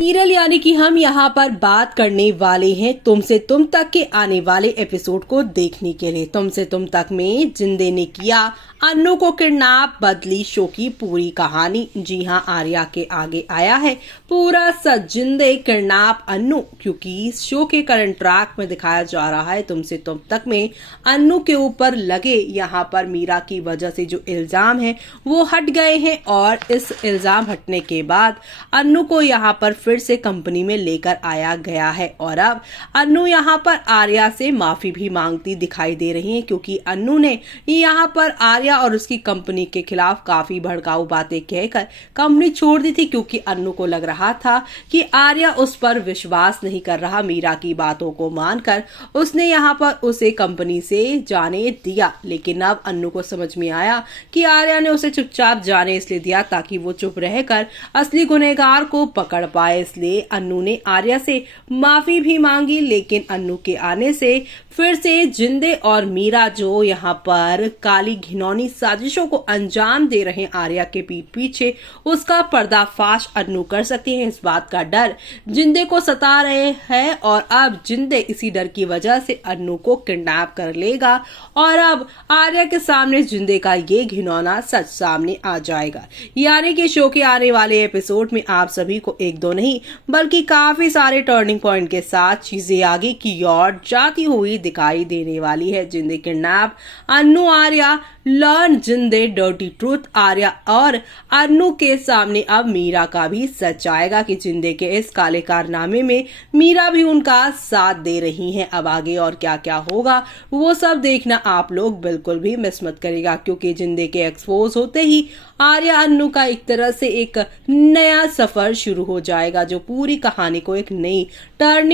Serial यानी कि हम यहाँ पर बात करने वाले हैं तुमसे तुम तक के आने वाले एपिसोड को देखने के लिए। तुमसे तुम तक में जिंदे ने किया अन्नू को किडनैप, बदली शो की पूरी कहानी। जी हाँ, आर्या के आगे आया है पूरा सच। जिंदे किडनैप अन्नू, क्योंकि शो के करंट ट्रैक में दिखाया जा रहा है तुमसे तुम तक में अन्नू के ऊपर लगे यहाँ पर मीरा की वजह से जो इल्जाम है वो हट गए हैं, और इस इल्जाम हटने के बाद अन्नू को यहाँ पर फिर से कंपनी में लेकर आया गया है। और अब अन्नू यहाँ पर आर्या से माफी भी मांगती दिखाई दे रही है, क्योंकि अन्नू ने यहाँ पर आर्या और उसकी कंपनी के खिलाफ काफी भड़काऊ बातें कहकर कंपनी छोड़ दी थी, क्योंकि अन्नू को लग रहा था कि आर्या उस पर विश्वास नहीं कर रहा। मीरा की बातों को मानकर उसने यहाँ पर उसे कंपनी से जाने दिया, लेकिन अब अन्नू को समझ में आया कि आर्या ने उसे चुपचाप जाने इसलिए दिया ताकि वो चुप रहकर असली गुनहगार को पकड़ पाए। इसलिए अन्नू ने आर्या से माफी भी मांगी, लेकिन अन्नू के आने से फिर से जिंदे और मीरा जो यहाँ पर काली घिनौनी साजिशों को अंजाम दे रहे हैं आर्या के पीठ पीछे, उसका पर्दाफाश अन्नू कर सकते हैं। इस बात का डर जिंदे को सता रहे हैं, और अब जिंदे इसी डर की वजह से अन्नू को किडनैप कर लेगा, और अब आर्या के सामने जिंदे का ये घिनौना सच सामने आ जाएगा। यानी कि शो के आने वाले एपिसोड में आप सभी को एक दो नहीं बल्कि काफी सारे टर्निंग पॉइंट के साथ चीजें आगे की ओर जाती हुई दिखाई देने वाली है। जिंदे किडनैप अन्नू, आर्या लर्न जिंदे डर्टी ट्रूथ। आर्या और अन्नू के सामने अब मीरा का भी सच आएगा कि जिंदे के इस काले कारनामे में मीरा भी उनका साथ दे रही है। अब आगे और क्या क्या होगा वो सब देखना आप लोग बिल्कुल भी मिस मत करेगा, क्योंकि जिंदे के एक्सपोज होते ही आर्या अन्नू का एक तरह से एक नया सफर शुरू हो जाएगा, जो पूरी कहानी को एक नई टर्निंग